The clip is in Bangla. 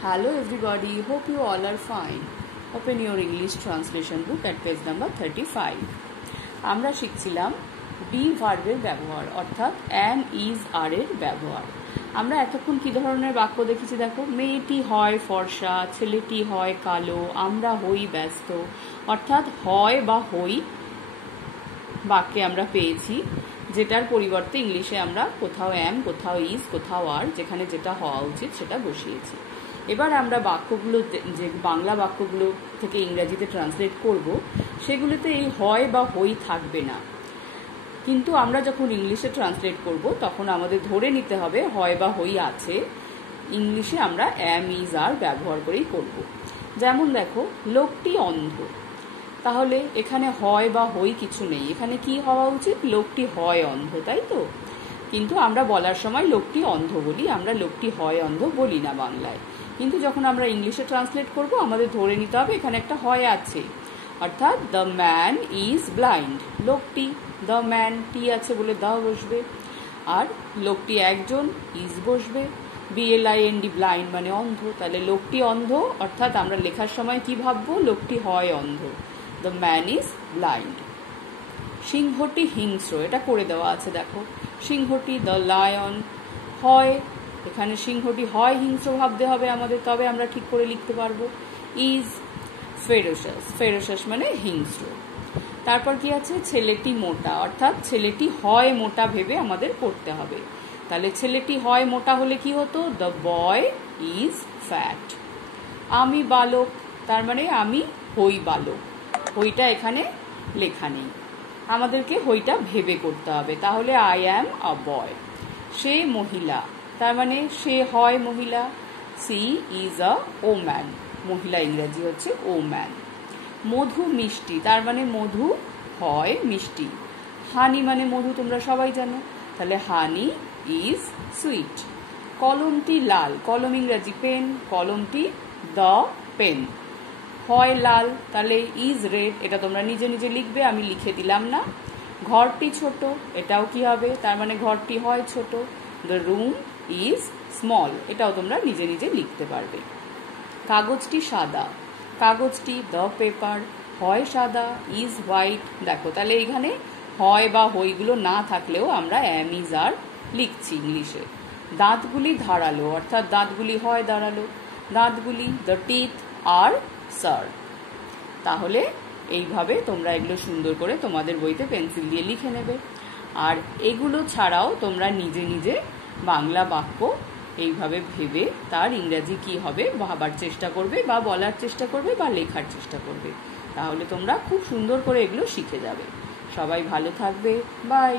Hello everybody, hope you all are fine. Open your English translation book at page number 35. আমরা শিখছিলাম বি ভার্বের ব্যবহার অর্থাৎ am is are এর ব্যবহার। আমরা এতক্ষণ কি ধরনের বাক্য দেখেছি দেখো, মেয়েটি হয় ফর্সা, ছেলেটি হয় কালো, আমরা হই ব্যস্ত, অর্থাৎ হয় বা হই বাক্যে আমরা পেয়েছি, যেটার পরিবর্তে ইংলিশে আমরা কোথাও am, কোথাও is, কোথাও are, যেখানে যেটা হওয়া উচিত সেটা বসিয়েছি। এবার আমরা বাক্যগুলো যে বাংলা বাক্যগুলো থেকে ইংরেজিতে ট্রান্সলেট করব, সেগুলোতে এই হয় বা হই থাকবে না, কিন্তু আমরা যখন ইংলিশে ট্রান্সলেট করব তখন আমাদের ধরে নিতে হবে হয় বা হই আছে। ইংলিশে আমরা am, is, are ব্যবহার করেই করব। যেমন দেখো, লোকটি অন্ধ, তাহলে এখানে হয় বা হই কিছু নেই, এখানে কি হওয়া উচিত, লোকটি হয় অন্ধ, তাই তো? কিন্তু আমরা বলার সময় লোকটি অন্ধ বলি, আমরা লোকটি হয় অন্ধ বলি না বাংলায়। কিন্তু যখন আমরা ইংলিশে ট্রান্সলেট করব আমাদের ধরে নিতে হবে এখানে একটা হয় আছে, অর্থাৎ দ্য ম্যান ইজ ব্লাইন্ড, লোকটি, দ্য ম্যান টি আছে বলে দ্য বসবে, আর লোকটি একজন, ইজ বসবে, blind ব্লাইন্ড মানে অন্ধ, তাহলে লোকটি অন্ধ, অর্থাৎ আমরা লেখার সময় কি ভাববো, লোকটি হয় অন্ধ, দ্য ম্যান ইজ ব্লাইন্ড। সিংহটি হিংস্র, এটা করে দেওয়া আছে দেখো, সিংহটি দ্য লায়ন, হয় এখানে সিংহটি হয় হিংস্র ভাবতে হবে আমাদের, তবে আমরা ঠিক করে লিখতে পারবো। ইজ ফেরোসাস, ফেরোসাস মানে হিংস্র। তারপর কি আছে, ছেলেটি মোটা, অর্থাৎ ছেলেটি হয় মোটা ভেবে আমাদের করতে হবে, তাহলে ছেলেটি হয় মোটা হলে কি হতো, দ্য বয় ইজ ফ্যাট। আমি বালক, তার মানে আমি হই বালক, হইটা এখানে লেখা নেই, আমাদেরকে হইটা ভেবে করতে হবে, তাহলে আই অ্যাম আ বয়। সে মহিলা, তার মানে সে হয় মহিলা, সি ইজ আ ওম্যান, মহিলা ইংরেজি হচ্ছে ওম্যান। মধু মিষ্টি, তার মানে মধু হয় মিষ্টি। হানি মানে মধু, তোমরা সবাই জানো, তাহলে হানি ইজ সুইট। কলমটি লাল, কলম ইংরেজি পেন, কলমটি দ্য পেন, হয় লাল, তাহলে ইজ রেড, এটা তোমরা নিজে নিজে লিখবে, আমি লিখে দিলাম না। ঘরটি ছোট, এটাও কি হবে, তার মানে ঘরটি হয় ছোট, দ্য রুম ইজ স্মল, এটাও তোমরা নিজে নিজে লিখতে পারবে। কাগজটি সাদা, কাগজটি দ্য পেপার, হয় সাদা, ইজ হোয়াইট, দেখো তাহলে এখানে হয় বা হইগুলো না থাকলেও আমরা am, is, are লিখছি ইংলিশে। দাঁতগুলি ধারালো, অর্থাৎ দাঁতগুলি হয় দাঁড়ালো, দাঁতগুলি দ্য টিথ আর শার্প। তাহলে এইভাবে তোমরা এগুলো সুন্দর করে তোমাদের বইতে পেন্সিল দিয়ে লিখে নেবে, আর এগুলো ছাড়াও তোমরা নিজে নিজে বাংলা বাক্য এইভাবে ভেবে তার ইংরেজি কি হবে ভাবার চেষ্টা করবে, বা বলার চেষ্টা করবে, বা লেখার চেষ্টা করবে, তাহলে তোমরা খুব সুন্দর করে এগুলো শিখে যাবে। সবাই ভালো থাকবে, বাই।